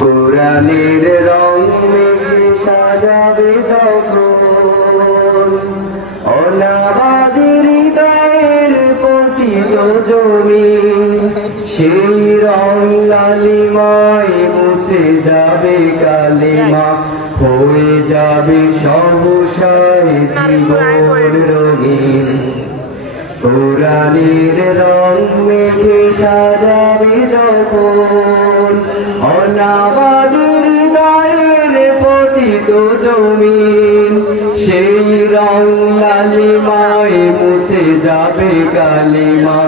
কোরআনের রং সাজাবে যখন অনাবাদের হৃদয়ের পতিত জমি সেই রং লালিমায় মুছে যাবে কালিমা, হয়ে যাবে সহসায় জীবন রঙিন। কোরআনের রং মেঘে সাজাবে যখন অনাবাদের হৃদয়ের পতিত জমিন সেই রং লালিমায় মুছে যাবে কালিমা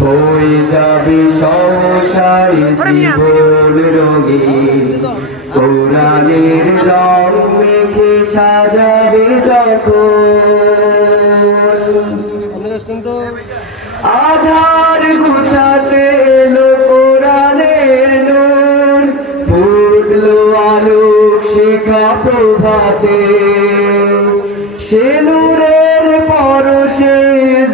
হয়ে যাবে সহসায় জীবন রঙিন। কোরআনের রং মেঘে সাজাবে যখন। আপনি আলোক প্রভাতে সে নূরের পরশে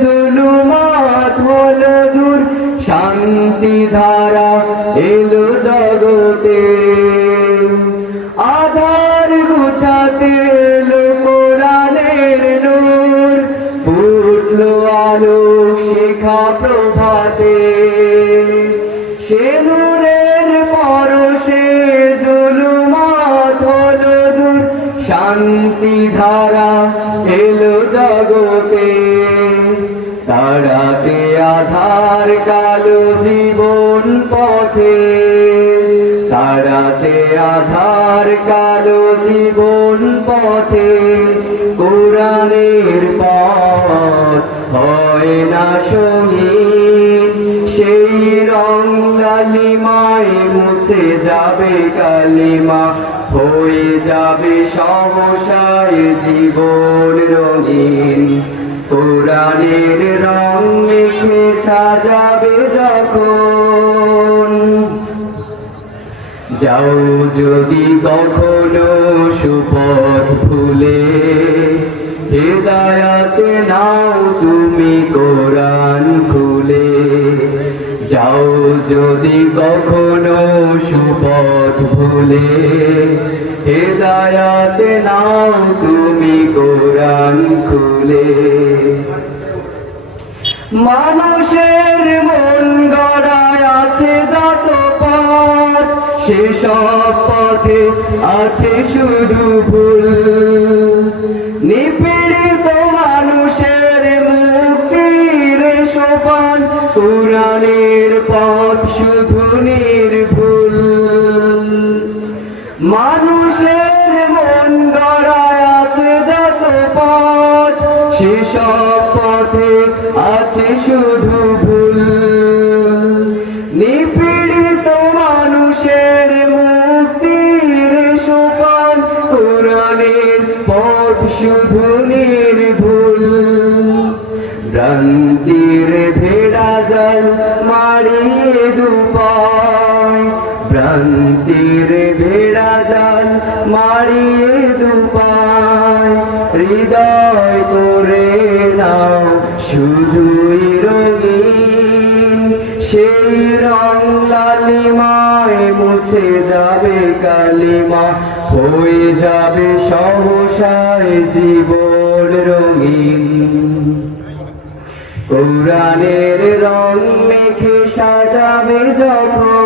জুলুমাত হলো দূর, শান্তি ধারা এলো জগতে। আধার গুছাতে এলো কোরআনের নূর, ফুটলো আলোক শিখা প্রভাতে। সে শান্তি ধারা এলো জগতে। তারাতে আধার কালো জীবন পথে। তারাতে আধার কালো জীবন পথে। কোরআনের পথ হয় না সংগীত, সেই রং লালিমায় মুছে যাবে কালিমা, হয়ে যাবে সমসায় জীবন রঙিন। কোরআনের রং মেখে সাজাবে যখন। যাও যদি কখনো সুপথ ভুলে, হৃদয়াতে নাও যাও যদি কখনো সুপথ ভুলে, হৃদয়াতে নাও তুমি কোরআন খুলে। মানুষের মন গড়ায় আছে যত পথ, সেসব পথে আছে শুধু ভুল। নিপীড়িত মানুষের মন গড়ায় আছে যত পথ, সেসব পথে আছে শুধু ভুল। নিপীড়িত মানুষের মুক্তির সোপান, কোরআনের পথ শুধু নির্ভুল। ভ্রান্তির ভেড়া জল মারিয়ে দুপায় ভ্রান্তির ভেড়া জল মারিয়ে দুপায় হৃদয় করে নাও শুধুই রঙিন। সেই রং লালিমায় মুছে যাবে কালিমা, হয়ে যাবে সহসায় জীবন রঙিন। কোরআনের রং মেখে সাজাবে যখন